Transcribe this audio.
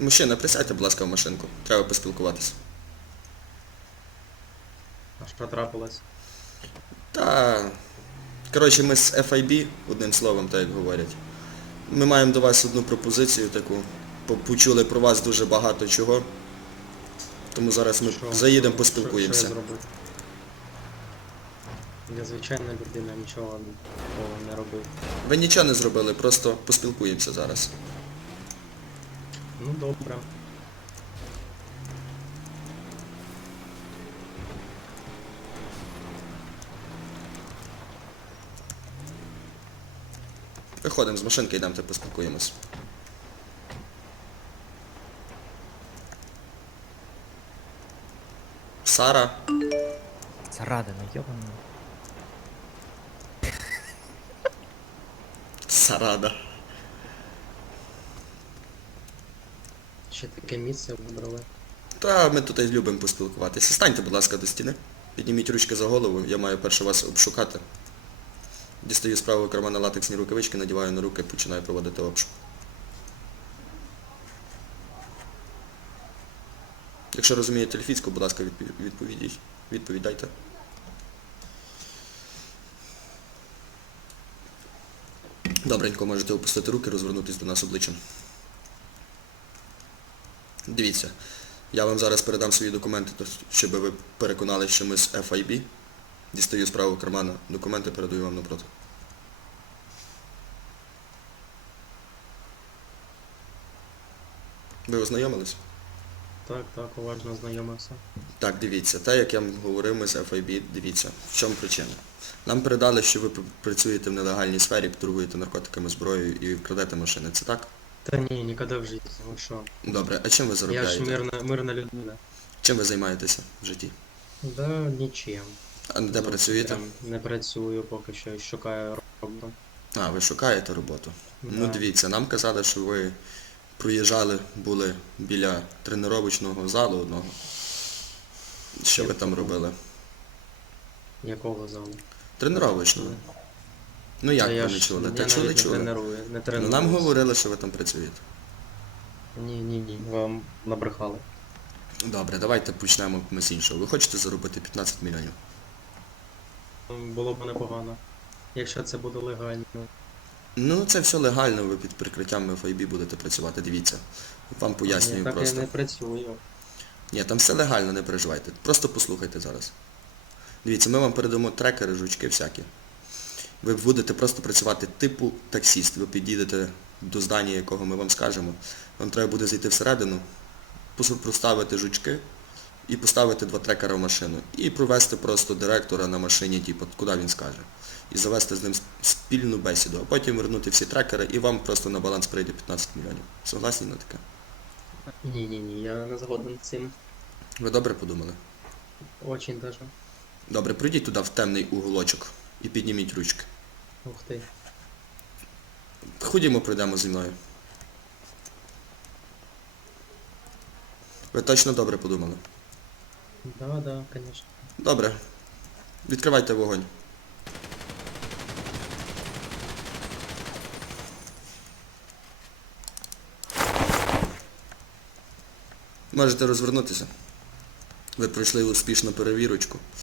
Мужчина, присядьте, будь ласка, в машинку. Треба поспілкуватися. А що трапилось? Та. Коротше, ми з FIB, одним словом, так як говорять. Ми маємо до вас одну пропозицію таку. Почули про вас дуже багато чого. Тому зараз ми Що- заїдемо, поспілкуємося. Що, що я? Я звичайна людина, нічого такого не робив. Ви нічого не зробили, просто поспілкуємося зараз. Ну добре. Виходимо з машинки, йдемо поспілкуємось. Сара. Зарадина, йобана. Сарада. Ще таке місце вибрали. Та ми тут і любимо поспілкуватися. Станьте, будь ласка, до стіни. Підніміть ручки за голову, я маю перше вас обшукати. Дістаю з правого кармана латексні рукавички, надіваю на руки, починаю проводити обшук. Якщо розумієте ельфійську, будь ласка, відповідіть. Відповідайте. Добренько, можете опустити руки, розвернутися до нас обличчям. Дивіться, я вам зараз передам свої документи, щоб ви переконали, що ми з FIB. Дістаю з правого кармана документи, передаю вам напроти. Ви ознайомились? Так, так, уважно знайомився. Так, дивіться, те, як я вам говорив, ми з FIB, дивіться, в чому причина. Нам передали, що ви працюєте в нелегальній сфері, торгуєте наркотиками, зброєю і крадете машини. Це так? Та ні, ніколи в житті. Ви що? Добре, а чим ви Я ж заробляєте? мирна, мирна людина. Чим ви займаєтеся в житті? Да, нічим. А де працюєте? прям Не працюю поки що, шукаю роботу. А, ви шукаєте роботу. Ну Да. дивіться, нам казали, що ви проїжджали, були біля тренувачного залу одного. Що ви там робили? Якого залу? Тренувачного. Ну як ви не чули? Та чули, не чули. тренирую, не Ну, нам говорили, що ви там працюєте. Ні, ні, ні, вам набрехали. Добре, давайте почнемо ми з іншого. Ви хочете заробити 15 мільйонів? Було б непогано. Якщо це буде легально. Ну, це все легально, ви під прикриттям FIB будете працювати, дивіться. Вам пояснюю Ні, так просто. я не працюю. Ні, там все легально, не переживайте. Просто послухайте зараз. Дивіться, ми вам передамо трекери, жучки всякі. Ви будете просто працювати типу таксіст. Ви підійдете до здання, якого ми вам скажемо. Вам треба буде зайти всередину, проставити жучки і поставити два трекера в машину. І провести просто директора на машині, типу, куди він скаже. І завести з ним спільну бесіду, а потім вернути всі трекери і вам просто на баланс прийде 15 мільйонів. Согласні на таке? Ні, ні, ні, я не згоден з цим. Ви добре подумали? Очень даже. Добре, прийдіть туди в темний уголочок і підніміть ручки. Ух ти. Ходімо, пройдемо зі мною. Ви точно добре подумали? Да, да, конечно. Добре. Відкривайте вогонь. Можете розвернутися. Ви пройшли успішну перевірочку.